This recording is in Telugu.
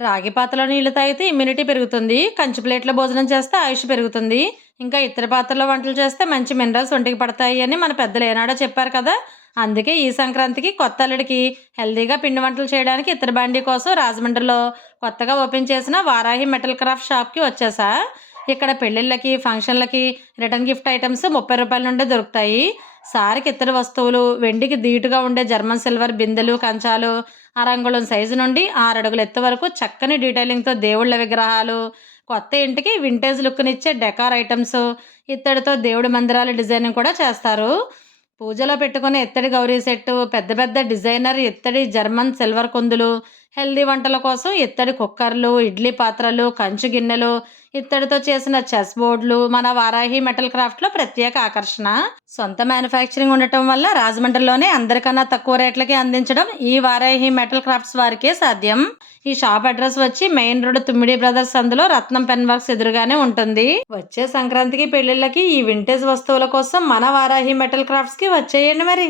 రాగి పాత్రలో నీళ్లు తాగితే ఇమ్యూనిటీ పెరుగుతుంది. కంచు ప్లేట్‌లో భోజనం చేస్తే ఆయుష్ పెరుగుతుంది. ఇంకా ఇత్తడి పాత్రలో వంటలు చేస్తే మంచి మినరల్స్ ఒంటికి పడతాయి అని మన పెద్దలు ఏనాడో చెప్పారు కదా! అందుకే ఈ సంక్రాంతికి కొత్త అల్లుడికి హెల్తీగా పిండి వంటలు చేయడానికి ఇత్తడి బాండీ కోసం రాజమండ్రిలో కొత్తగా ఓపెన్ చేసిన వారాహి మెటల్ క్రాఫ్ట్ షాప్‌కి వచ్చేసా. ఇక్కడ పెళ్ళిళ్ళకి, ఫంక్షన్‌లకి రిటర్న్ గిఫ్ట్ ఐటెమ్స్ రూ. 30 నుండే దొరుకుతాయి. సారికి ఇత్తడి వస్తువులు, వెండికి ధీటుగా ఉండే జర్మన్ సిల్వర్ బిందెలు, కంచాలు, అరంగుళం సైజు నుండి 6 అడుగుల ఎత్తు వరకు చక్కని డీటెయిలింగ్‌తో దేవుళ్ళ విగ్రహాలు, కొత్త ఇంటికి వింటేజ్ లుక్‌నిచ్చే డెకార్ ఐటెమ్స్, ఇత్తడితో దేవుడి మందిరాల డిజైనింగ్ కూడా చేస్తారు. పూజలో పెట్టుకునే ఇత్తడి గౌరీ సెట్టు, పెద్ద పెద్ద డిజైనర్ ఇత్తడి జర్మన్ సిల్వర్ కుందులు, హెల్దీ వంటల కోసం ఇత్తడి కుక్కర్లు, ఇడ్లీ పాత్రలు, కంచు గిన్నెలు, ఇత్తడితో చేసిన చెస్ బోర్డులు మన వారాహి మెటల్ క్రాఫ్ట్‌లో ప్రత్యేక ఆకర్షణ. సొంత మ్యానుఫ్యాక్చరింగ్ ఉండటం వల్ల రాజమండ్రిలోనే అందరికన్నా తక్కువ రేట్లకి అందించడం ఈ వారాహి మెటల్ క్రాఫ్ట్స్ వారికే సాధ్యం. ఈ షాప్ అడ్రస్ వచ్చి మెయిన్ రోడ్ తుమ్మిడి బ్రదర్స్ సందులో రత్నం పెన్ వర్క్స్ ఎదురుగానే ఉంటుంది. వచ్చే సంక్రాంతికి పెళ్ళిళ్ళకి ఈ వింటేజ్ వస్తువుల కోసం మన వారాహి మెటల్ క్రాఫ్ట్స్‌కి వచ్చేయండి మరి.